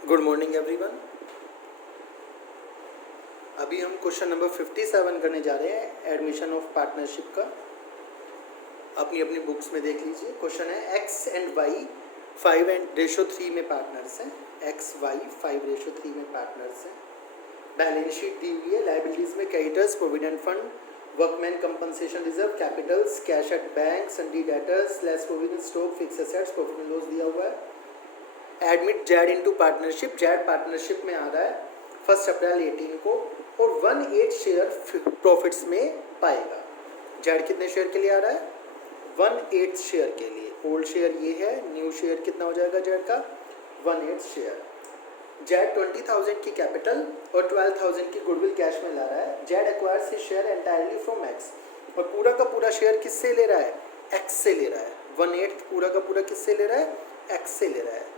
Good morning everyone. अभी हम question number 57 करने जा रहे हैं एडमिशन ऑफ पार्टनरशिप का। अपनी अपनी बुक्स में देख लीजिए। क्वेश्चन है एक्स एंड वाई 5:3 में पार्टनर्स हैं। एक्स वाई 5:3 में पार्टनर्स हैं। बैलेंस शीट दी हुई है। लाइबिलिटीज में creditors, provident fund, workman compensation reserve, Capitals, cash at bank, सन्डी debtors, less provision stock, fix assets, profit and loss दिया हुआ है। Admit Z into partnership. Z partnership में आ रहा है 1 अप्रैल 18 को और 1/8 शेयर प्रॉफिट्स में पाएगा। जेड कितने शेयर के लिए आ रहा है? 1/8 शेयर के लिए। ओल्ड शेयर ये है, न्यू शेयर कितना हो जाएगा जेड का? 1/8 शेयर। जेड 20,000 की कैपिटल और 12,000 की गुडविल कैश में ला रहा है। Z acquires his share entirely from x और पूरा का पूरा शेयर किससे ले रहा है? एक्स से ले रहा है। 1/8 पूरा का पूरा किससे ले रहा है? एक्स से ले रहा है।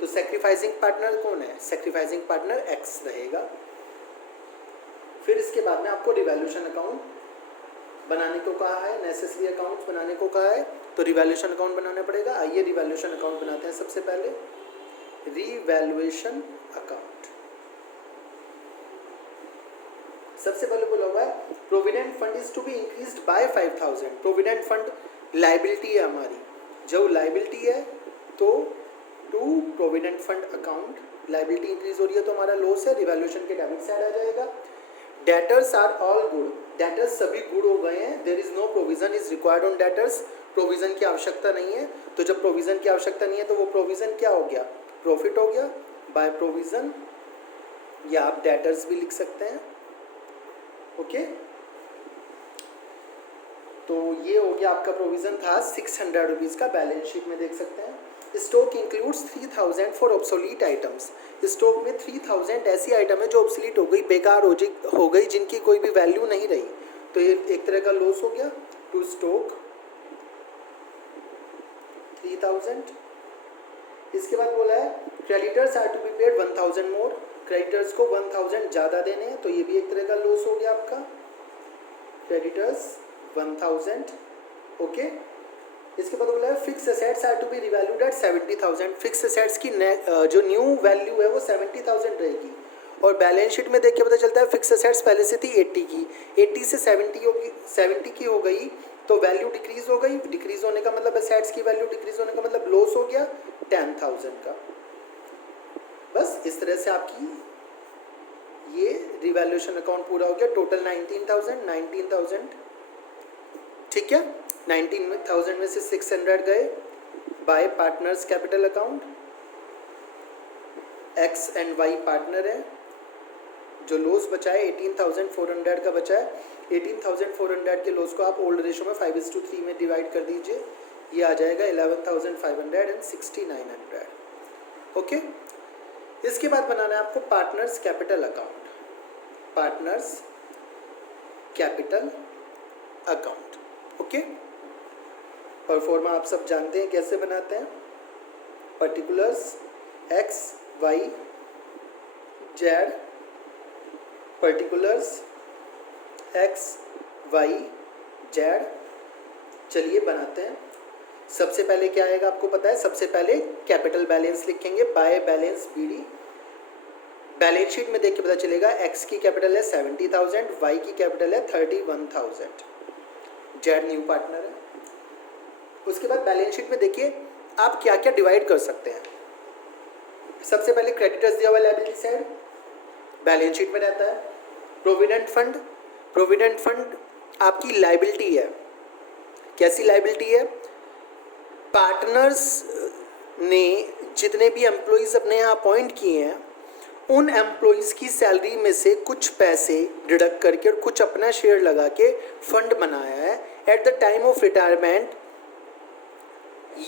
तो सैक्रिफाइसिंग पार्टनर कौन है? सैक्रिफाइसिंग पार्टनर एक्स रहेगा। फिर इसके बाद में आपको रिवैल्यूएशन अकाउंट बनाने को कहा है, नेसेसरी अकाउंट्स बनाने को कहा है। तो रिवैल्यूएशन अकाउंट बनाना पड़ेगा। आइए रिवैल्यूएशन अकाउंट बनाते हैं। सबसे पहले रिवैल्यूएशन अकाउंट। सबसे पहले बोला हुआ है provident fund is to be increased by 5,000। Provident fund liability है हमारी। जो लाइबिलिटी है तो to provident fund account liability increase हो रही है तो हमारा लॉस है। रिवैल्यूएशन के डेबिट साइड आ जाएगा। Debtors are all good. Debtors सभी गुड हो गए हैं। There is no provision is required on debtors. Provision की आवश्यकता नहीं है। तो जब प्रोविजन की आवश्यकता नहीं है तो वो प्रोविजन क्या हो गया? प्रॉफिट हो गया बाय प्रोविजन, या आप डेटर्स भी लिख सकते हैं। ओके, तो ये हो गया आपका प्रोविजन था 600 रुपीज़ का। बैलेंस शीट में देख सकते हैं। Stock includes 3,000 for obsolete items. Stock में 3,000 ऐसी आइटम है जो ऑब्सोलीट हो गई, बेकार हो गई, जिनकी कोई भी वैल्यू नहीं रही। तो ये एक तरह का लॉस हो गया। To stock 3,000। इसके बाद बोला है creditors are to be paid 1,000 more. Creditors को 1,000 ज़्यादा देने हैं, तो ये भी एक तरह का लॉस हो गया आपका। क्रेडिटर्स 1,000। ओके, इसके बाद बोला है fix assets are to be revalued at 70,000। Fix assets की जो न्यू वैल्यू है वो 70,000 रहेगी। और बैलेंस शीट में देख के पता चलता है फिक्स एसेट्स पहले से थी 80 की, 80 से 70 की हो गई तो वैल्यू डिक्रीज हो गई। डिक्रीज होने का मतलब एसेट्स की वैल्यू डिक्रीज होने का मतलब लॉस हो गया 10,000 का। बस इस तरह से आपकी ये रिवैल्यूएशन अकाउंट पूरा हो गया। टोटल 19,000। ठीक है, 19,000 में से 600 गए by partners capital account. X and Y partner है। जो लॉस बचा है 18,400 का बचा है। 18,400 के लॉस को आप ओल्ड रेशो में 5:3 में डिवाइड कर दीजिए। ये आ जाएगा 11,500 एंड 6,900। ओके, इसके बाद बनाना है आपको partners capital account. Partners capital account. Okay, proforma आप सब जानते हैं कैसे बनाते हैं। Particulars X Y Z, particulars X Y Z. चलिए बनाते हैं। सबसे पहले क्या आएगा आपको पता है? सबसे पहले कैपिटल बैलेंस लिखेंगे by balance BD. Balance sheet में देख के पता चलेगा एक्स की कैपिटल है 70,000, वाई की कैपिटल है 31,000। जेड न्यू पार्टनर है। उसके बाद बैलेंस शीट में देखिए आप क्या क्या डिवाइड कर सकते हैं। सबसे पहले क्रेडिटर्स दिया हुआ लायबिलिटी साइड बैलेंस शीट में रहता है। प्रोविडेंट फंड, प्रोविडेंट फंड आपकी लायबिलिटी है। कैसी लायबिलिटी है? पार्टनर्स ने जितने भी एम्प्लॉइज़ अपने यहाँ अपॉइंट किए हैं उन एम्प्लॉइज़ की सैलरी में से कुछ पैसे डिडक्ट करके और कुछ अपना शेयर लगा के फंड बनाया है। At the time of retirement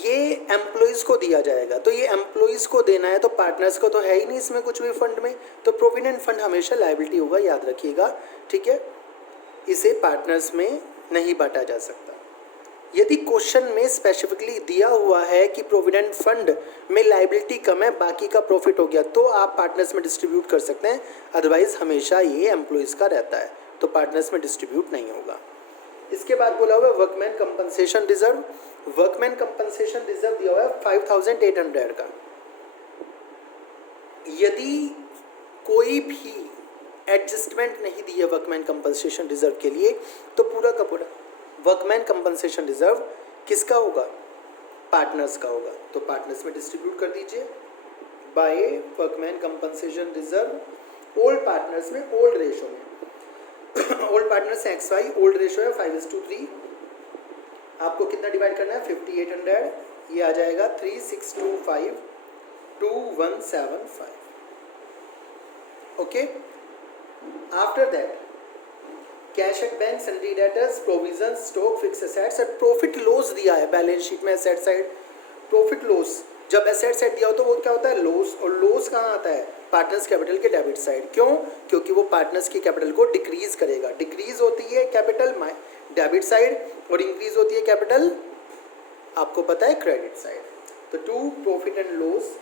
ये एम्प्लॉइज़ को दिया जाएगा। तो ये एम्प्लॉइज़ को देना है तो पार्टनर्स को तो है ही नहीं इसमें कुछ भी फंड में, तो प्रोविडेंट फंड हमेशा लायबिलिटी होगा, याद रखिएगा। ठीक है, इसे पार्टनर्स में नहीं बांटा जा सकता। यदि क्वेश्चन में स्पेसिफिकली दिया हुआ है कि प्रोविडेंट फंड में लायबिलिटी कम है बाकी का प्रॉफिट हो गया तो आप पार्टनर्स में डिस्ट्रीब्यूट कर सकते हैं। अदरवाइज हमेशा ये एम्प्लॉइज़ का रहता है तो पार्टनर्स में डिस्ट्रीब्यूट नहीं होगा। इसके बाद बोला हुआ है workman compensation reserve. Workman compensation reserve दिया हुआ है 5,800 का। यदि कोई भी एडजस्टमेंट नहीं दी है वर्कमैन कंपनसेशन रिजर्व के लिए, तो पूरा का पूरा वर्कमैन कंपनसेशन रिजर्व किसका होगा? पार्टनर्स का होगा। तो पार्टनर्स में डिस्ट्रीब्यूट कर दीजिए by workman compensation reserve old partners में, ओल्ड रेशो में। ओल्ड पार्टनर्स है XY, ओल्ड रेशो है 5:3। आपको कितना डिवाइड करना है? 5800, ये आ जाएगा 3625 2175। Okay, after that cash at bank, sundry debtors, provision, stock, fix assets, profit loss दिया है बैलेंस शीट में। एसेट साइड प्रॉफिट लॉस, जब एसेट साइड दिया हो तो वो क्या होता है? लॉस। और लॉस कहाँ आता है? पार्टनर्स कैपिटल के डेबिट साइड। क्यों? क्योंकि वो पार्टनर्स की कैपिटल को डिक्रीज करेगा। डिक्रीज होती है कैपिटल डेबिट साइड और इंक्रीज होती है कैपिटल, आपको पता है, क्रेडिट साइड। तो टू प्रॉफिट एंड लॉस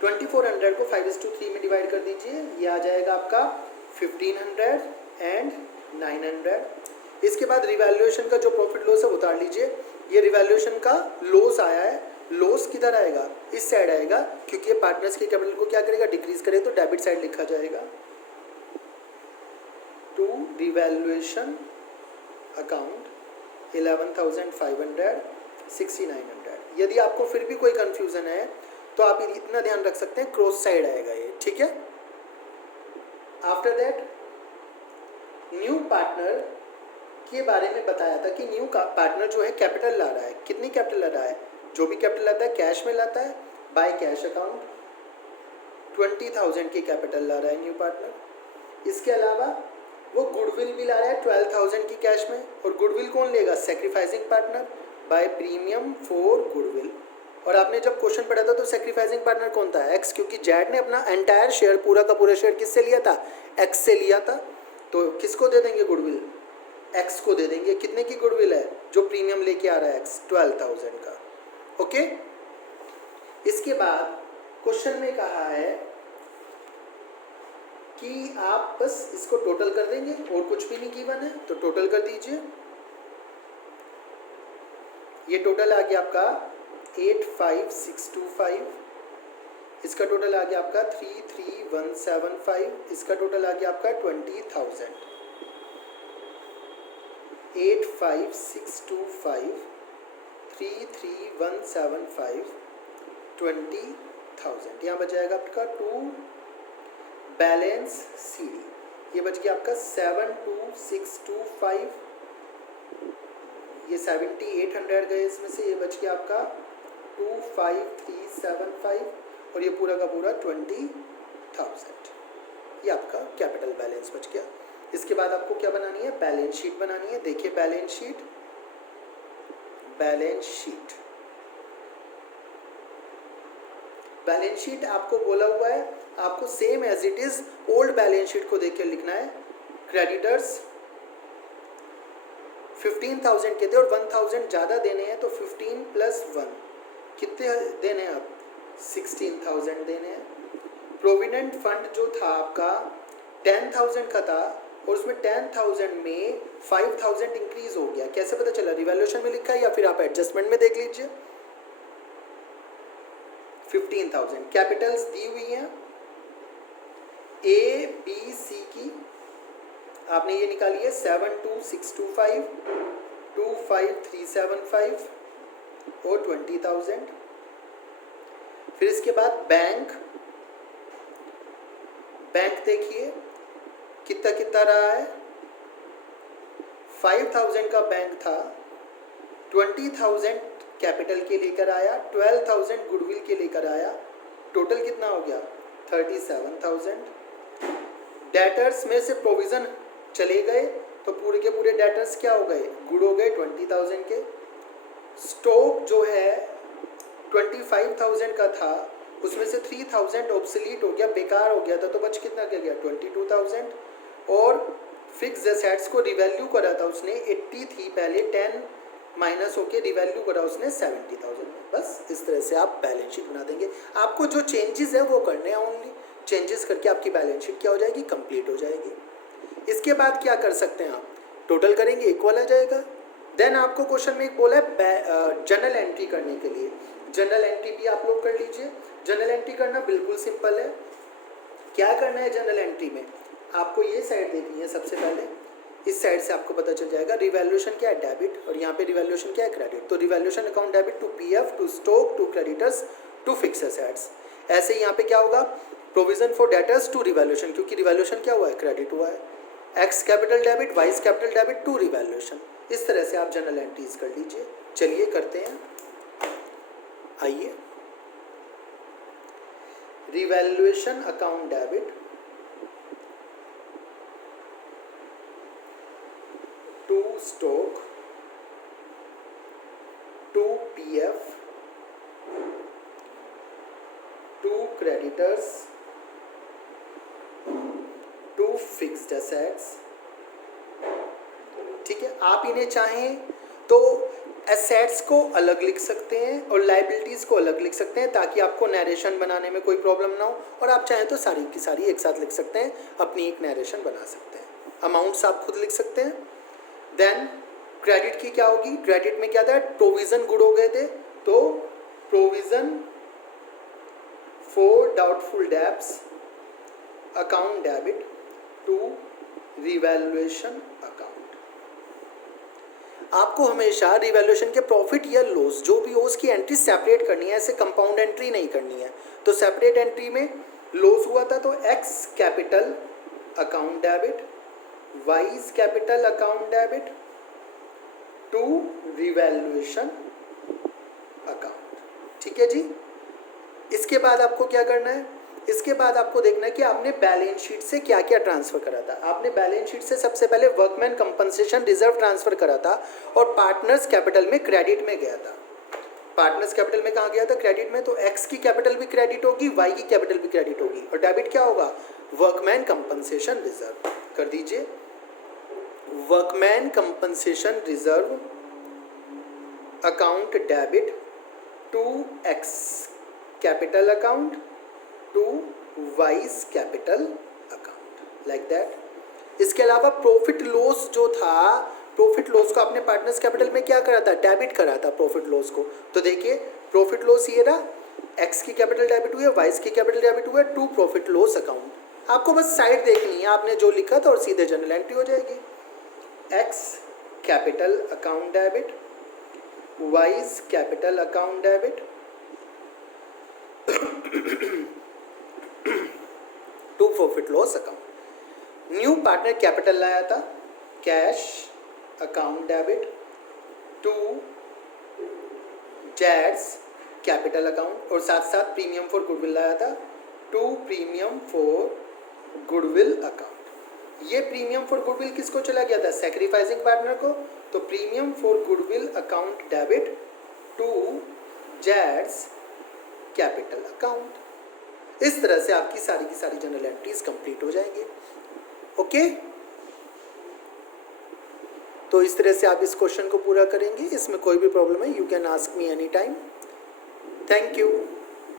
2400 को 5:3 में डिवाइड कर दीजिए, ये आ जाएगा आपका 1500 एंड 900। इसके बाद रिवैल्यूएशन का जो प्रॉफिट लॉस है वो उतार लीजिए। ये रिवैल्यूएशन का लॉस आया है, लॉस किधर आएगा? इस साइड आएगा, क्योंकि ये पार्टनर्स की कैपिटल को क्या करेगा? डिक्रीज करेगा, तो डेबिट साइड लिखा जाएगा। To revaluation account 11,500 6900। यदि आपको फिर भी कोई कंफ्यूजन है तो आप इतना ध्यान रख सकते हैं, क्रॉस साइड आएगा ये, ठीक है। आफ्टर दैट न्यू पार्टनर के बारे में बताया था कि न्यू पार्टनर जो है कैपिटल ला रहा है। कितनी कैपिटल ला रहा है? जो भी कैपिटल लाता है कैश में लाता है, बाय कैश अकाउंट 20,000 की कैपिटल ला रहा है न्यू पार्टनर। इसके अलावा वो गुडविल भी ला रहा है 12,000 की कैश में। और गुडविल कौन लेगा? Sacrificing partner by premium for goodwill. और आपने जब क्वेश्चन पढ़ा था तो सेक्रीफाइसिंग पार्टनर कौन था? एक्स, क्योंकि जेड ने अपना एंटायर शेयर, पूरा का पूरा शेयर किससे लिया था? एक्स से लिया था। तो किसको दे देंगे गुडविल? एक्स को दे देंगे। कितने की गुडविल है? जो प्रीमियम लेके आ रहा है एक्स, 12,000 का। ओके, इसके बाद क्वेश्चन में कहा है कि आप बस इसको टोटल कर देंगे और कुछ भी नहीं गिवन है, तो टोटल कर दीजिए। ये टोटल आ गया आपका 85625, इसका टोटल आ गया आपका 33175, इसका टोटल आ गया आपका 20,000। 85625 33175 20,000। यहाँ बच जाएगा आपका टू बैलेंस CD, ये बच गया आपका 72625, ये 7800 गए इसमें से, ये बच गया आपका 25375 और ये पूरा का पूरा 20,000। ये आपका कैपिटल बैलेंस बच गया। इसके बाद आपको क्या बनानी है? बैलेंस शीट बनानी है। देखिए balance sheet, balance sheet, balance sheet आपको बोला हुआ है आपको same as it is old balance sheet को देख के लिखना है। क्रेडिटर्स 15,000 के थे और 1,000 ज़्यादा देने हैं, तो 15 + 1 कितने देने हैं आप? 16,000 देने हैं। प्रोविडेंट फंड जो था आपका 10,000 का था और उसमें 10,000 में 5,000 इंक्रीज हो गया। कैसे पता चला? रिवैल्यूएशन में लिखा है या फिर आप एडजस्टमेंट में देख लीजिए। 15,000 कैपिटल्स दी हुई हैं A B C की, आपने ये निकाली है 72625 25375 और 20,000। फिर इसके बाद बैंक, बैंक देखिए कितना कितना रहा है? 5,000 का बैंक था, 20,000 कैपिटल के लेकर आया, 12,000 गुडविल के लेकर आया, टोटल कितना हो गया? 37,000। डेटर्स में से प्रोविज़न चले गए तो पूरे के पूरे डेटर्स क्या हो गए? गुड हो गए 20,000 के। स्टॉक जो है 25,000 का था, उसमें से 3,000 ऑब्सोलीट हो गया, बेकार हो गया था, तो बच कितना क्या गया? 22,000। और फिक्स एसेट्स को रिवैल्यू करा था उसने 80 थी पहले, 10 माइनस होके रिवैल्यू करा उसने 70,000। बस इस तरह से आप बैलेंस शीट बना देंगे। आपको जो चेंजेस है वो करने हैं, ओनली चेंजेस करके आपकी बैलेंस शीट क्या हो जाएगी? कंप्लीट हो जाएगी। इसके बाद क्या कर सकते हैं आप? टोटल करेंगे, इक्वल आ जाएगा। देन आपको क्वेश्चन में एक बोला है जर्नल एंट्री करने के लिए। जनरल एंट्री भी आप लोग कर लीजिए। जनरल एंट्री करना बिल्कुल सिंपल है। क्या करना है जनरल एंट्री में, आपको ये साइड देखनी है सबसे पहले। इस साइड से आपको पता चल जाएगा रिवैल्यूएशन क्या है, डेबिट, और यहाँ पे रिवैल्यूएशन क्या है, क्रेडिट। तो revaluation account debit to PF, to stock, to creditors, to fix assets. ऐसे यहाँ पे क्या होगा, provision for debtors to revaluation, क्योंकि रिवैल्यूएशन क्या हुआ है, क्रेडिट हुआ है। X capital debit, Y's capital debit to revaluation. इस तरह से आप जनरल एंट्रीज कर लीजिए। चलिए करते हैं, आइए। Revaluation account debit to stock, to PF, to creditors, to fixed assets. ठीक है, आप इन्हें चाहें तो एसेट्स को अलग लिख सकते हैं और लाइबिलिटीज को अलग लिख सकते हैं, ताकि आपको नरेशन बनाने में कोई प्रॉब्लम ना हो। और आप चाहें तो सारी की सारी एक साथ लिख सकते हैं, अपनी एक नरेशन बना सकते हैं। अमाउंट्स आप खुद लिख सकते हैं। देन क्रेडिट की क्या होगी, क्रेडिट में क्या था, प्रोविजन गुड हो गए थे, तो provision for doubtful debts account debit to revaluation account. आपको हमेशा रिवैल्यूएशन के प्रॉफिट या लॉस जो भी हो उसकी एंट्री सेपरेट करनी है, ऐसे कंपाउंड एंट्री नहीं करनी है। तो सेपरेट एंट्री में लॉस हुआ था तो X capital account debit, Y's capital account debit to revaluation account. ठीक है जी। इसके बाद आपको क्या करना है, इसके बाद आपको देखना है कि आपने बैलेंस शीट से क्या क्या ट्रांसफर करा था। आपने बैलेंस शीट से सबसे पहले वर्कमैन कंपनसेशन रिजर्व ट्रांसफर करा था और पार्टनर्स कैपिटल में क्रेडिट में गया था। पार्टनर्स कैपिटल में कहाँ गया था, क्रेडिट में। तो एक्स की कैपिटल भी क्रेडिट होगी, वाई की कैपिटल भी क्रेडिट होगी, और डेबिट क्या होगा, वर्कमैन कंपनसेशन रिजर्व। कर दीजिए, workman compensation reserve account debit to X capital account to Y's capital account, like that. इसके अलावा प्रॉफिट लॉस जो था, प्रॉफिट लॉस को आपने पार्टनर्स कैपिटल में क्या करा था, डेबिट करा था प्रॉफिट लॉस को। तो देखिए प्रॉफिट लॉस ये रहा, एक्स की कैपिटल डेबिट हुई है, वाइज की कैपिटल डेबिट हुआ है टू प्रॉफिट लॉस अकाउंट। आपको बस साइड देखनी है, आपने जो लिखा था और सीधे जनरल एंट्री हो जाएगी। X capital account debit, Y's capital account debit to profit loss account. New partner capital लाया था, कैश अकाउंट डेबिट टू जेड्स कैपिटल अकाउंट, और साथ साथ प्रीमियम फॉर गुडविल लाया था to premium for goodwill account. ये प्रीमियम फॉर गुडविल किसको चला गया था, सैक्रिफाइसिंग पार्टनर को। तो premium for goodwill account debit to जेड्स कैपिटल अकाउंट। इस तरह से आपकी सारी की सारी जनरल एंट्रीज कंप्लीट हो जाएंगी। ओके, तो इस तरह से आप इस क्वेश्चन को पूरा करेंगे। इसमें कोई भी प्रॉब्लम है, you can ask me any time. Thank you.